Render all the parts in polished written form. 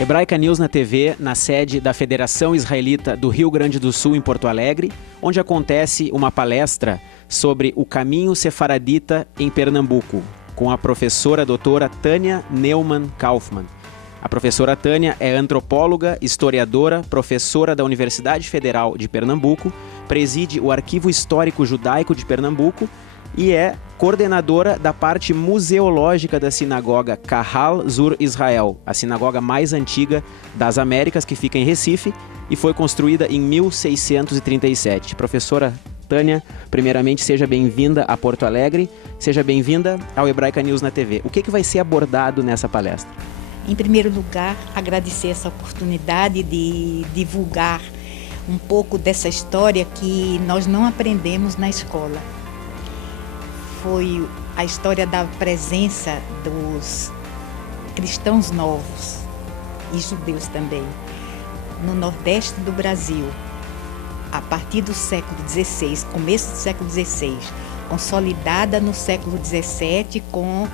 Hebraica News na TV, na sede da Federação Israelita do Rio Grande do Sul, em Porto Alegre, onde acontece uma palestra sobre o caminho sefaradita em Pernambuco, com a professora doutora Tânia Neumann Kaufmann. A professora Tânia é antropóloga, historiadora, professora da Universidade Federal de Pernambuco, preside o Arquivo Histórico Judaico de Pernambuco e é coordenadora da parte museológica da sinagoga Kahal Zur Israel, a sinagoga mais antiga das Américas, que fica em Recife e foi construída em 1637. Professora Tânia, primeiramente, seja bem-vinda a Porto Alegre, seja bem-vinda ao Hebraica News na TV. O que vai ser abordado nessa palestra? Em primeiro lugar, agradecer essa oportunidade de divulgar um pouco dessa história que nós não aprendemos na escola. Foi a história da presença dos cristãos novos e judeus também no Nordeste do Brasil, a partir do século XVI, começo do século XVI, consolidada no século XVII com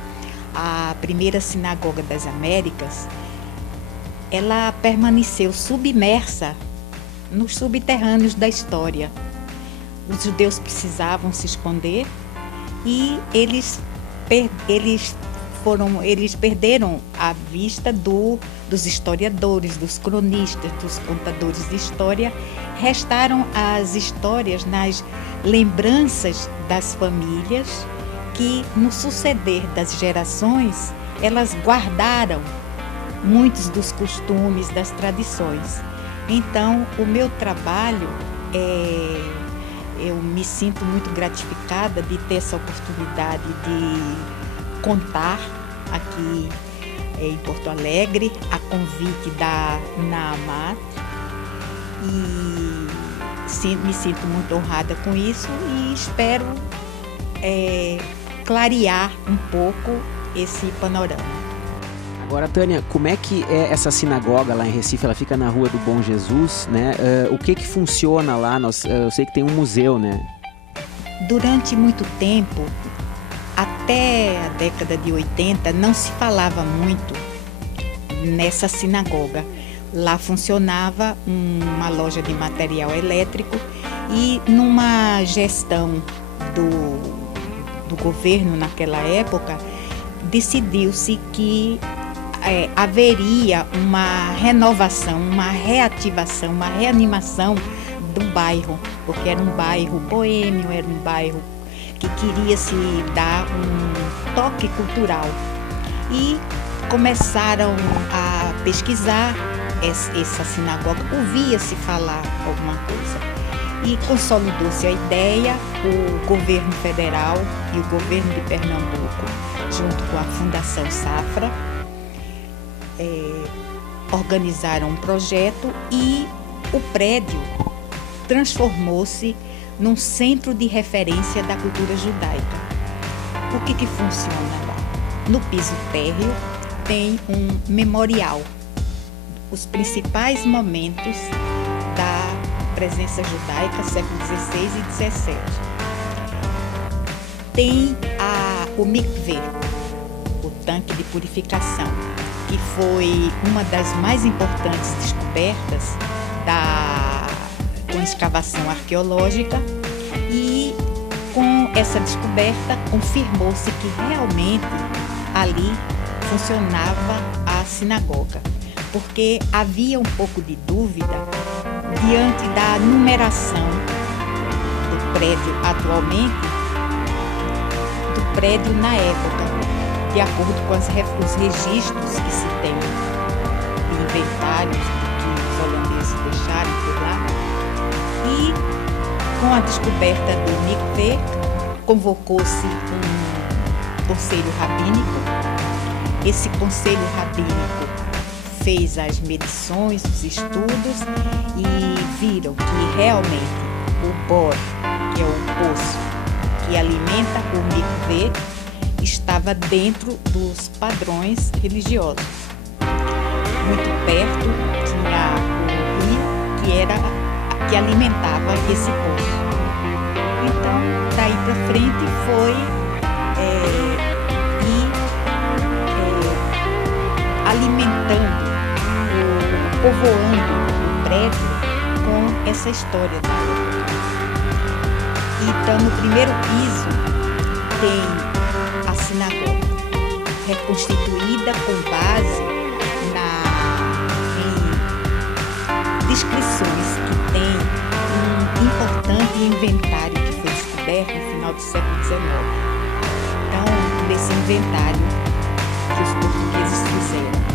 a primeira sinagoga das Américas. Ela permaneceu submersa nos subterrâneos da história. Os judeus precisavam se esconder e eles perderam a vista dos historiadores, dos cronistas, dos contadores de história. Restaram as histórias nas lembranças das famílias que, no suceder das gerações, elas guardaram muitos dos costumes, das tradições. Então, o meu trabalho eu me sinto muito gratificada de ter essa oportunidade de contar aqui em Porto Alegre, a convite da Naamat, e me sinto muito honrada com isso e espero clarear um pouco esse panorama. Agora, Tânia, como é que é essa sinagoga lá em Recife? Ela fica na Rua do Bom Jesus, né? O que funciona lá? Eu sei que tem um museu, né? Durante muito tempo, até a década de 80, não se falava muito nessa sinagoga. Lá funcionava uma loja de material elétrico e, numa gestão do governo naquela época, decidiu-se que haveria uma renovação, uma reativação, uma reanimação do bairro, porque era um bairro boêmio, era um bairro que queria se dar um toque cultural. E começaram a pesquisar essa sinagoga, ouvia-se falar alguma coisa. E consolidou-se a ideia, o governo federal e o governo de Pernambuco, junto com a Fundação Safra, organizaram um projeto e o prédio transformou-se num centro de referência da cultura judaica. O que funciona lá? No piso térreo tem um memorial, os principais momentos da presença judaica, século XVI e XVII. Tem o mikveh, o tanque de purificação, que foi uma das mais importantes descobertas com escavação arqueológica, e com essa descoberta confirmou-se que realmente ali funcionava a sinagoga, porque havia um pouco de dúvida diante da numeração do prédio atualmente, do prédio na época, de acordo com os registros que se tem de inventários que os holandeses deixaram por lá. E com a descoberta do mikveh, convocou-se um conselho rabínico. Esse conselho rabínico fez as medições, os estudos, e viram que realmente o bor, que é o poço que alimenta o mikveh, estava dentro dos padrões religiosos. Muito perto tinha o rio que alimentava esse poço. Então, daí para frente foi alimentando povoando o prédio com essa história da época. Então, no primeiro piso tem a sinagoga, reconstituída com base em descrições que tem um importante inventário que foi descoberto no final do século XIX. Então, desse inventário que os portugueses fizeram,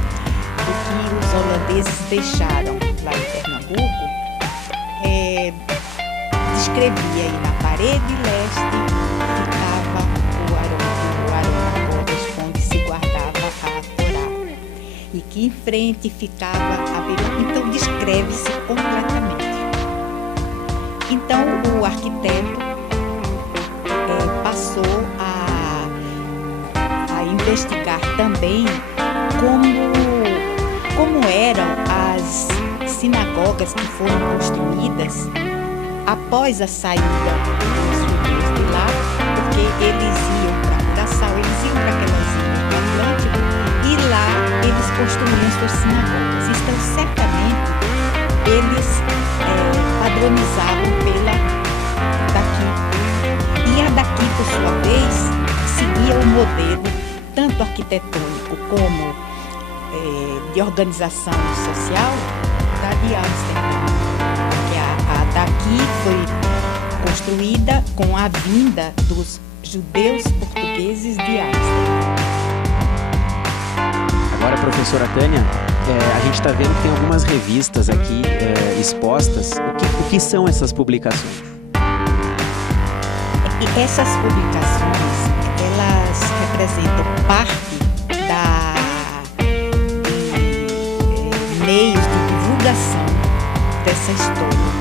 o que os holandeses deixaram lá em Pernambuco, descrevia aí na parede leste ficava o Arona, onde se guardava a Torá, e que em frente ficava a Verona. Então descreve-se completamente. Então o arquiteto passou a investigar também como eram as sinagogas que foram construídas após a saída dos judeus de lá, porque eles iam para Curaçao, eles iam para aquelas ilhas do Atlântico e lá eles construíam suas sinagogas. Então, certamente, eles padronizavam pela daqui. E a daqui, por sua vez, seguia o modelo tanto arquitetônico como de organização social da de Amsterdã. A daqui foi construída com a vinda dos judeus portugueses de Amsterdã. Agora, professora Tânia, a gente está vendo que tem algumas revistas aqui expostas. O que são essas publicações? E essas publicações, elas representam parte de meios de divulgação dessa história.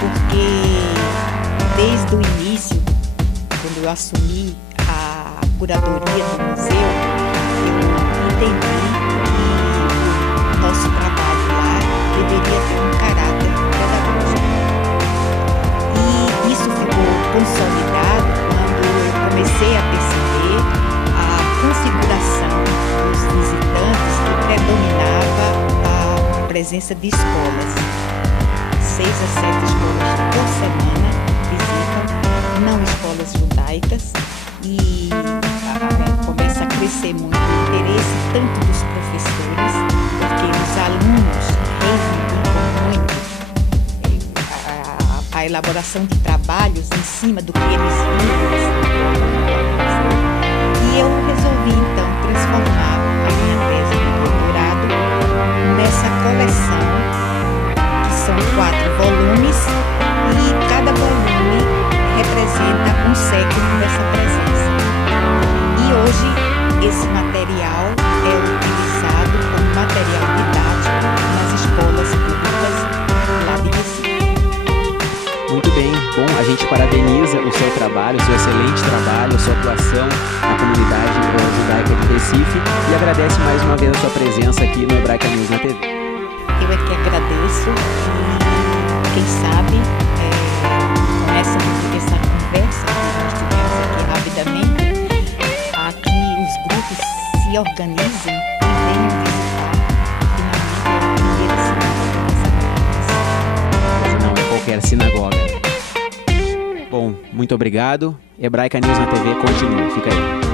Porque desde o início, quando eu assumi a curadoria do museu, eu entendi que o nosso trabalho lá deveria ter um caráter pedagógico. E isso ficou consolidado quando eu comecei a perceber a configuração dos visitantes que predominava a presença de escolas. 6 a 7 escolas por semana visitam, não escolas judaicas, e começa a crescer muito o interesse tanto dos professores, porque os alunos reivindicam muito a elaboração de trabalhos em cima do que eles vivem. E eu resolvi então transformar a minha tese de doutorado nessa coleção. São 4 volumes e cada volume representa um século dessa presença. E hoje esse material é utilizado como material didático nas escolas públicas lá de Recife. Muito bem. Bom, a gente parabeniza o seu trabalho, o seu excelente trabalho, a sua atuação na comunidade judaica de Recife e agradece mais uma vez a sua presença aqui no Hebraica News na TV. Eu é que agradeço e, quem sabe, com essa conversa que nós tivemos aqui rapidamente, a que os grupos se organizem e venham visitar finalmente a primeira sinagoga. Não é qualquer sinagoga. Bom, muito obrigado. Hebraica News na TV continua. Fica aí.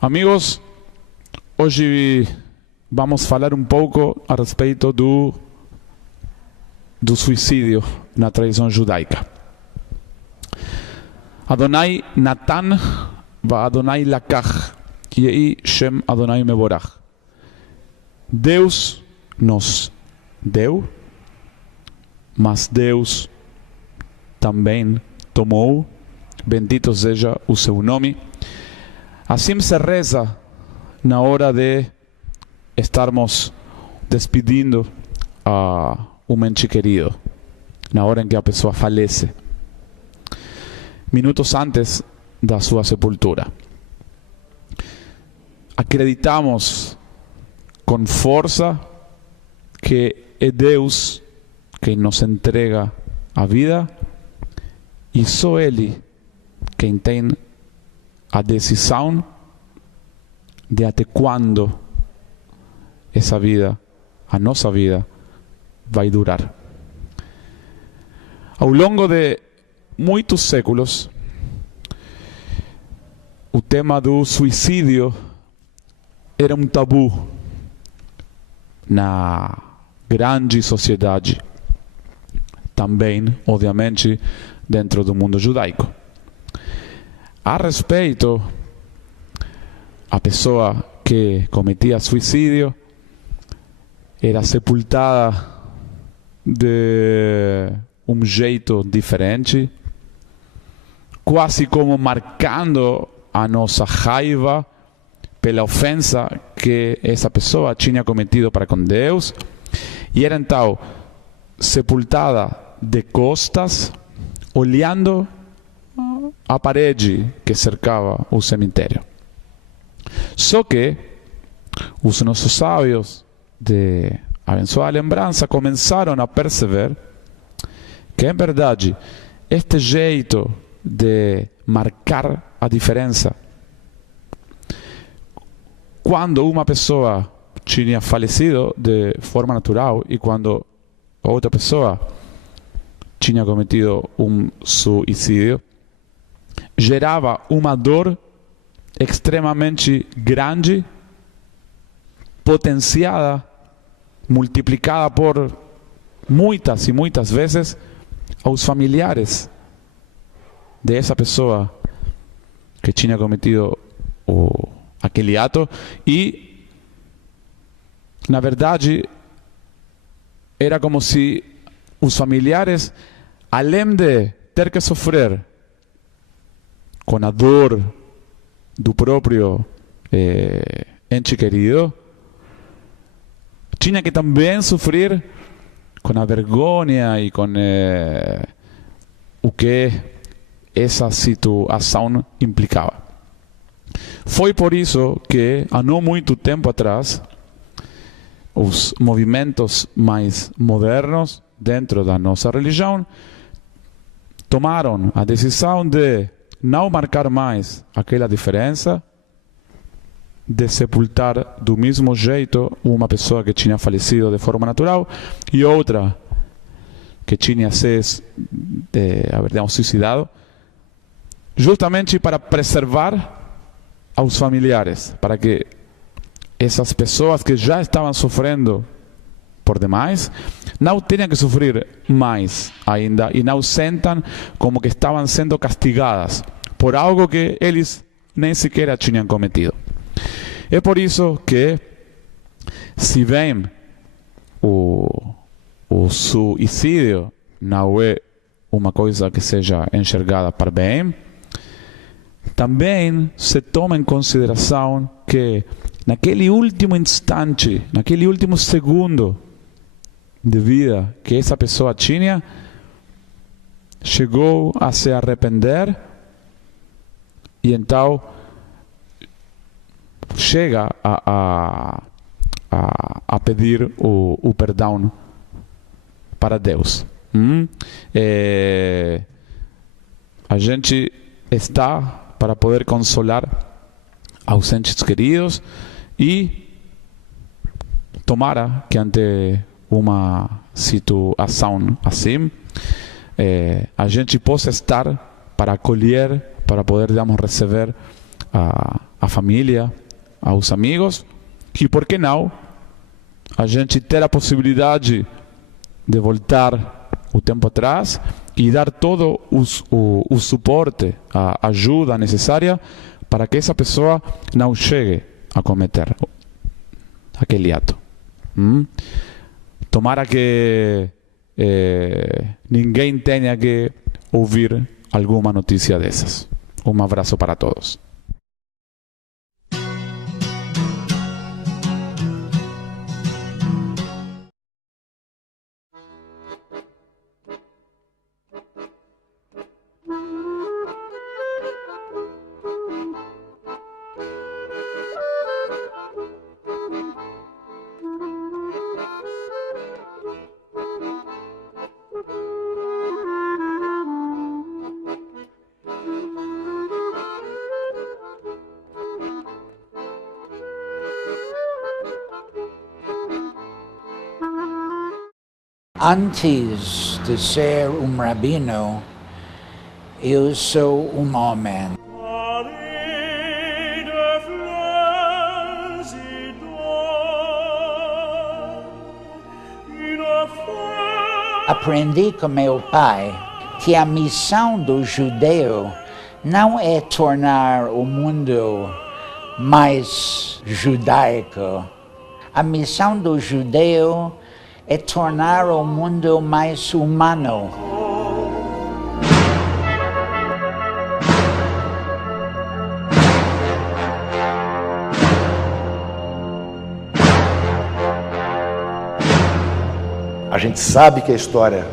Amigos, hoje vamos falar um pouco a respeito do suicídio na tradição judaica. Adonai Natan Adonai lakach, Yehi Shem Adonai mevorach. Deus nos deu, mas Deus também tomou, bendito seja o seu nome. Assim se reza na hora de estarmos despedindo a um ente querido, na hora em que a pessoa falece, minutos antes da sua sepultura. Acreditamos com força que é Deus quem nos entrega a vida e só Ele quem tem a decisão de até quando essa vida, a nossa vida, vai durar. Ao longo de muitos séculos, o tema do suicídio era um tabu na grande sociedade, também, obviamente, dentro do mundo judaico. A respeito, a pessoa que cometia suicídio era sepultada de um jeito diferente, quase como marcando a nossa raiva pela ofensa que essa pessoa tinha cometido para com Deus, e era então sepultada de costas, olhando a parede que cercava o cemitério. Só que os nossos sábios de abençoada lembrança começaram a perceber que, em verdade, este jeito de marcar a diferença, quando uma pessoa tinha falecido de forma natural e quando outra pessoa tinha cometido um suicídio, gerava uma dor extremamente grande, potenciada, multiplicada por muitas e muitas vezes aos familiares dessa pessoa que tinha cometido aquele ato. E, na verdade, era como se os familiares, além de ter que sofrer com a dor do próprio ente querido, tinha que também sofrer com a vergonha e com o que essa situação implicava. Foi por isso que, há não muito tempo atrás, os movimentos mais modernos dentro da nossa religião tomaram a decisão de não marcar mais aquela diferença, de sepultar do mesmo jeito uma pessoa que tinha falecido de forma natural e outra que tinha se suicidado, justamente para preservar aos familiares, para que essas pessoas que já estavam sofrendo por demais não tenham que sofrer mais ainda e não sentam como que estavam sendo castigadas por algo que eles nem sequer tinham cometido. É por isso que, se bem o suicídio não é uma coisa que seja enxergada para bem, também se toma em consideração que naquele último instante, naquele último segundo de vida que essa pessoa tinha, chegou a se arrepender e então chega a pedir o perdão para Deus. A gente está para poder consolar aos entes queridos e tomara que ante uma situação assim a gente possa estar para acolher, para poder, digamos, receber a família, aos amigos, e por que não a gente ter a possibilidade de voltar o tempo atrás e dar todo o suporte, a ajuda necessária para que essa pessoa não chegue a cometer aquele ato. Tomara que ninguém tenha que ouvir alguma notícia dessas. Um abraço para todos. Antes de ser rabino, eu sou homem. Aprendi com meu pai que a missão do judeu não é tornar o mundo mais judaico. A missão do judeu é tornar o mundo mais humano. A gente sabe que a história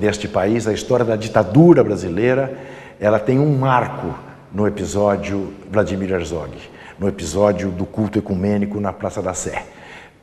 deste país, a história da ditadura brasileira, ela tem um marco no episódio Vladimir Herzog, no episódio do culto ecumênico na Praça da Sé.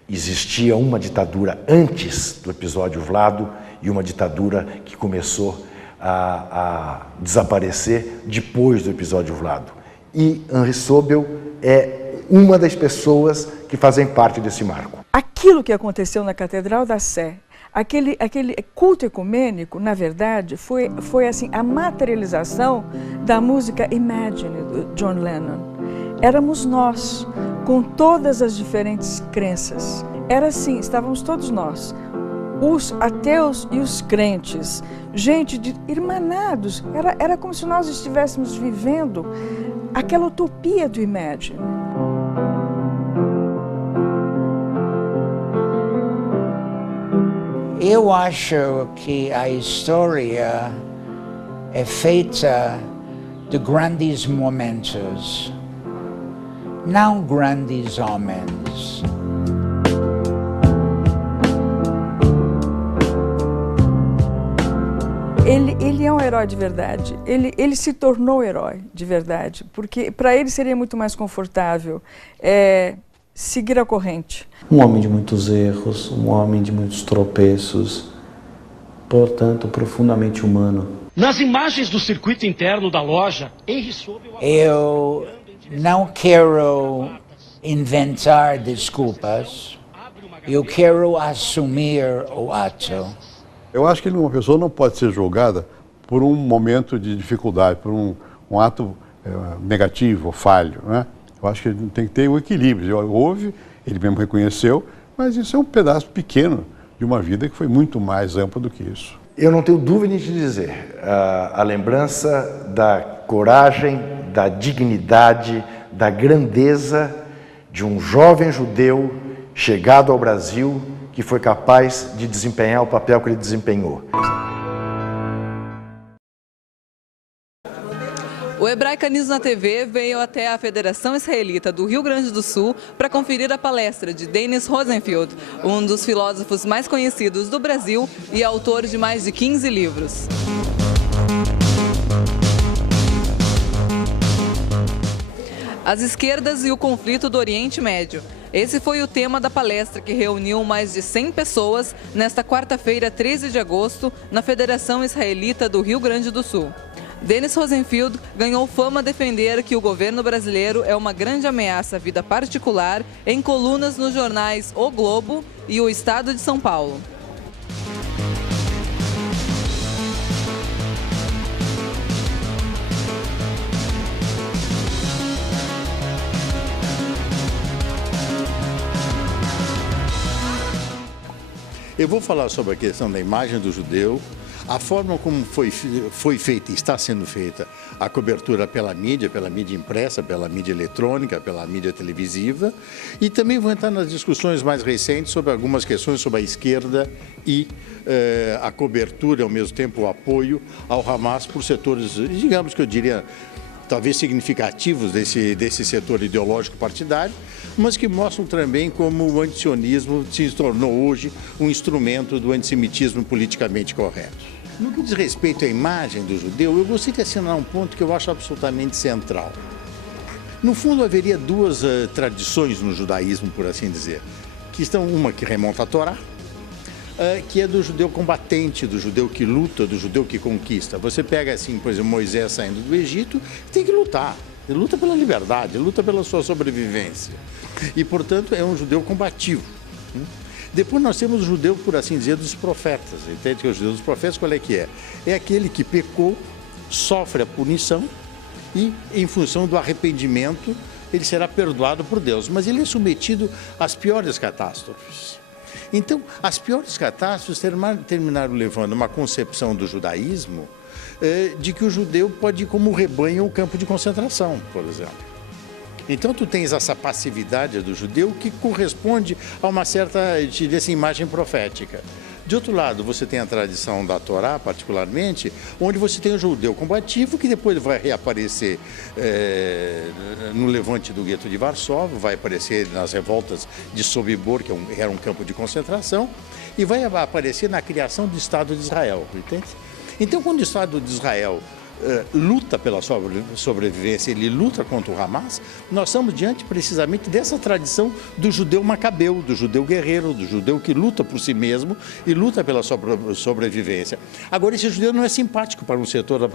Existia uma ditadura antes do episódio Vlado e uma ditadura que começou a desaparecer depois do episódio Vlado. E Henri Sobel é uma das pessoas que fazem parte desse marco. Aquilo que aconteceu na Catedral da Sé, aquele culto ecumênico, na verdade, foi assim, a materialização da música Imagine, do John Lennon. Éramos nós, com todas as diferentes crenças. Era assim, estávamos todos nós, os ateus e os crentes, gente irmanados. Era como se nós estivéssemos vivendo aquela utopia do Imagine. Eu acho que a história é feita de grandes momentos, não grandes homens. Ele é um herói de verdade, ele se tornou herói de verdade, porque para ele seria muito mais confortável seguir a corrente. Um homem de muitos erros, um homem de muitos tropeços, portanto profundamente humano. Nas imagens do circuito interno da loja, Henri Sobel... Eu não quero inventar desculpas, eu quero assumir o ato. Eu acho que uma pessoa não pode ser julgada por um momento de dificuldade, por um ato negativo ou falho, né? Eu acho que tem que ter um equilíbrio. Houve, ele mesmo reconheceu, mas isso é um pedaço pequeno de uma vida que foi muito mais ampla do que isso. Eu não tenho dúvida de dizer, a lembrança da coragem, da dignidade, da grandeza de um jovem judeu chegado ao Brasil que foi capaz de desempenhar o papel que ele desempenhou. O Hebraica News na TV veio até a Federação Israelita do Rio Grande do Sul para conferir a palestra de Dennis Rosenfield, um dos filósofos mais conhecidos do Brasil e autor de mais de 15 livros. As esquerdas e o conflito do Oriente Médio. Esse foi o tema da palestra que reuniu mais de 100 pessoas nesta quarta-feira, 13 de agosto, na Federação Israelita do Rio Grande do Sul. Dennis Rosenfield ganhou fama a defender que o governo brasileiro é uma grande ameaça à vida particular em colunas nos jornais O Globo e O Estado de São Paulo. Eu vou falar sobre a questão da imagem do judeu, A forma como foi feita e está sendo feita a cobertura pela mídia impressa, pela mídia eletrônica, pela mídia televisiva, e também vou entrar nas discussões mais recentes sobre algumas questões sobre a esquerda e a cobertura, ao mesmo tempo o apoio ao Hamas por setores, digamos que eu diria, talvez significativos desse setor ideológico partidário, mas que mostram também como o antisionismo se tornou hoje um instrumento do antissemitismo politicamente correto. No que diz respeito à imagem do judeu, eu gostaria de assinar um ponto que eu acho absolutamente central. No fundo, haveria duas tradições no judaísmo, por assim dizer, que estão uma que remonta à Torá, que é do judeu combatente, do judeu que luta, do judeu que conquista. Você pega assim, por exemplo, Moisés saindo do Egito, tem que lutar. Ele luta pela liberdade, ele luta pela sua sobrevivência. E, portanto, é um judeu combativo. Depois nós temos o judeu, por assim dizer, dos profetas. Entende que o judeu dos profetas qual é que é? É aquele que pecou, sofre a punição e, em função do arrependimento, ele será perdoado por Deus. Mas ele é submetido às piores catástrofes. Então, as piores catástrofes terminaram levando uma concepção do judaísmo de que o judeu pode ir como rebanho ao campo de concentração, por exemplo. Então, tu tens essa passividade do judeu que corresponde a uma certa, eu diria assim, imagem profética. De outro lado, você tem a tradição da Torá, particularmente, onde você tem o judeu combativo, que depois vai reaparecer no levante do gueto de Varsóvia, vai aparecer nas revoltas de Sobibor, que era um campo de concentração, e vai aparecer na criação do Estado de Israel, entende? Então, quando o Estado de Israel luta pela sobrevivência, ele luta contra o Hamas, nós estamos diante precisamente dessa tradição do judeu macabeu, do judeu guerreiro, do judeu que luta por si mesmo e luta pela sobrevivência. Agora, esse judeu não é simpático para um setor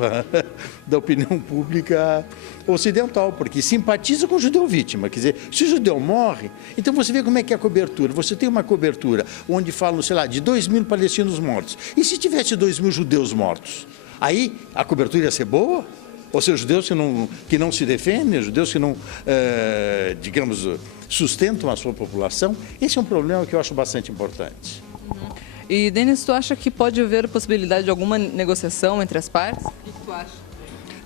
da opinião pública ocidental, porque simpatiza com o judeu vítima. Quer dizer, se o judeu morre, então você vê como é que é a cobertura. Você tem uma cobertura onde falam, sei lá, de 2.000 palestinos mortos. E se tivesse 2.000 judeus mortos? Aí a cobertura ia ser boa? Ou seja, judeus que não se defendem, judeus que não, digamos, sustentam a sua população. Esse é um problema que eu acho bastante importante. E, Denis, tu acha que pode haver possibilidade de alguma negociação entre as partes? O que tu acha?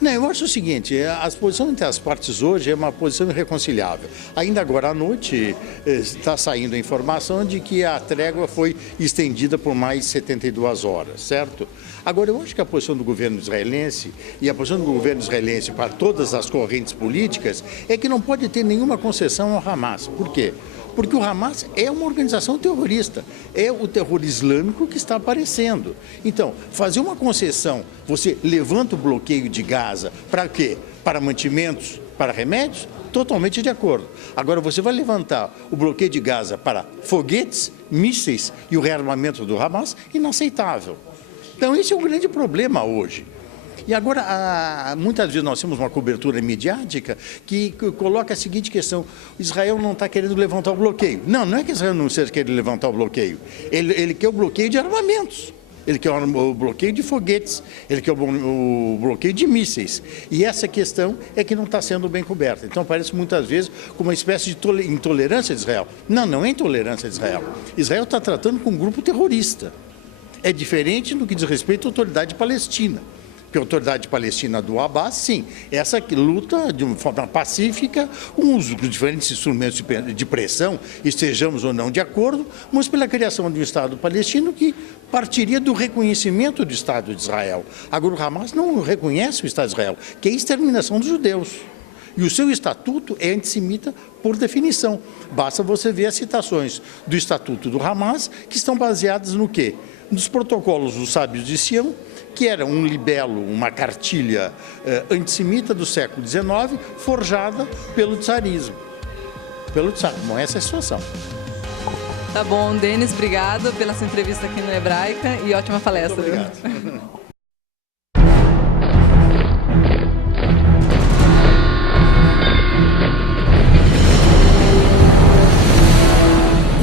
Não, eu acho o seguinte, a posição entre as partes hoje é uma posição irreconciliável. Ainda agora à noite está saindo a informação de que a trégua foi estendida por mais 72 horas, certo? Agora, eu acho que a posição do governo israelense e a posição do governo israelense para todas as correntes políticas é que não pode ter nenhuma concessão ao Hamas. Por quê? Porque o Hamas é uma organização terrorista, é o terror islâmico que está aparecendo. Então, fazer uma concessão, você levanta o bloqueio de Gaza, para quê? Para mantimentos, para remédios? Totalmente de acordo. Agora, você vai levantar o bloqueio de Gaza para foguetes, mísseis e o rearmamento do Hamas? Inaceitável. Então, esse é um grande problema hoje. E agora, muitas vezes nós temos uma cobertura midiática que coloca a seguinte questão: Israel não está querendo levantar o bloqueio. Não, não é que Israel não seja querendo levantar o bloqueio. Ele quer o bloqueio de armamentos. Ele quer o bloqueio de foguetes, ele quer o bloqueio de mísseis. E essa questão é que não está sendo bem coberta. Então, parece muitas vezes como uma espécie de intolerância de Israel. Não, não é intolerância de Israel. Israel está tratando com um grupo terrorista. É diferente no que diz respeito à autoridade palestina. Porque a autoridade palestina do Abbas, sim, essa que luta de uma forma pacífica, com os diferentes instrumentos de pressão, estejamos ou não de acordo, mas pela criação de um Estado palestino que partiria do reconhecimento do Estado de Israel. Agora, o Hamas não reconhece o Estado de Israel, que é a exterminação dos judeus. E o seu estatuto é antissemita por definição. Basta você ver as citações do estatuto do Hamas, que estão baseadas no quê? Nos protocolos dos sábios de Sião, que era um libelo, uma cartilha antissemita do século XIX, forjada pelo tsarismo. Pelo tsarismo. Bom, essa é a situação. Tá bom, Denis, obrigado pela sua entrevista aqui no Hebraica e ótima palestra. Muito obrigado.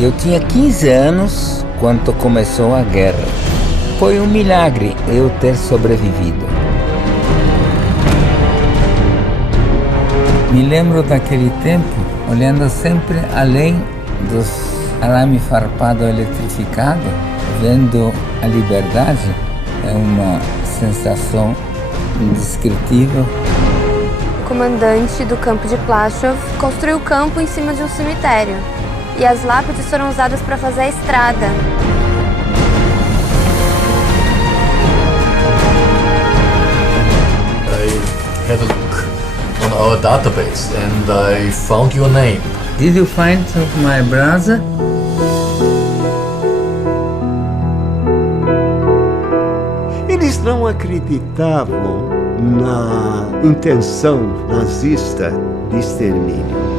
Eu tinha 15 anos quando começou a guerra. Foi um milagre eu ter sobrevivido. Me lembro daquele tempo, olhando sempre além dos arame farpado eletrificado, vendo a liberdade, É uma sensação indescritível. O comandante do campo de Plaszów construiu o campo em cima de um cemitério. E as lápides foram usadas para fazer a estrada. I had a look on our database and I found your name. Did you find my brother? Eles não acreditavam na intenção nazista de extermínio.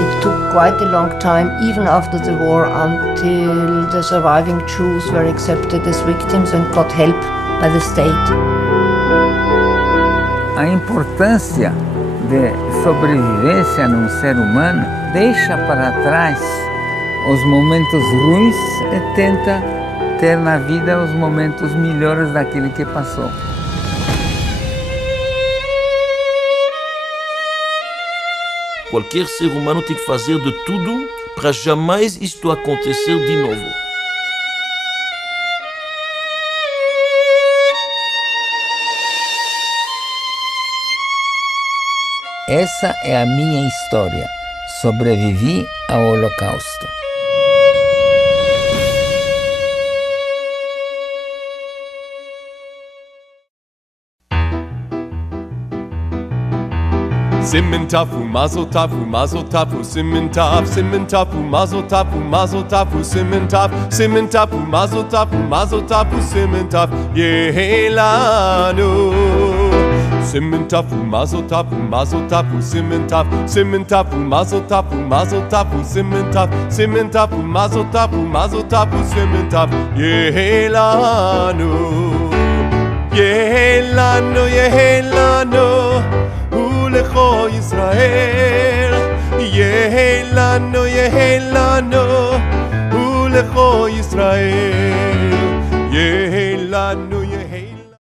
It took quite a long time, even after the war, until the surviving Jews were accepted as victims and got help by the state. A importância de sobrevivência num ser humano deixa para trás os momentos ruins e tenta ter na vida os momentos melhores daquele que passou. Qualquer ser humano tem que fazer de tudo para jamais isto acontecer de novo. Essa é a minha história. Sobrevivi ao Holocausto. Simentafu, mazotafu, mazotafu, simentafu, simentafu, mazotafu, mazotafu, simentafu, simentafu, mazotafu, mazotafu, simentafu, yehelanu. Simentafu, mazotafu, mazotafu, simentafu, simentafu, mazotafu, mazotafu, simentafu, simentafu, mazotafu, mazotafu, simentafu, yehelanu. Yehelanu, yehelanu. Ulecho Yisrael, Yehelanu, Yehelanu, Ulecho Yisrael, Yehelanu.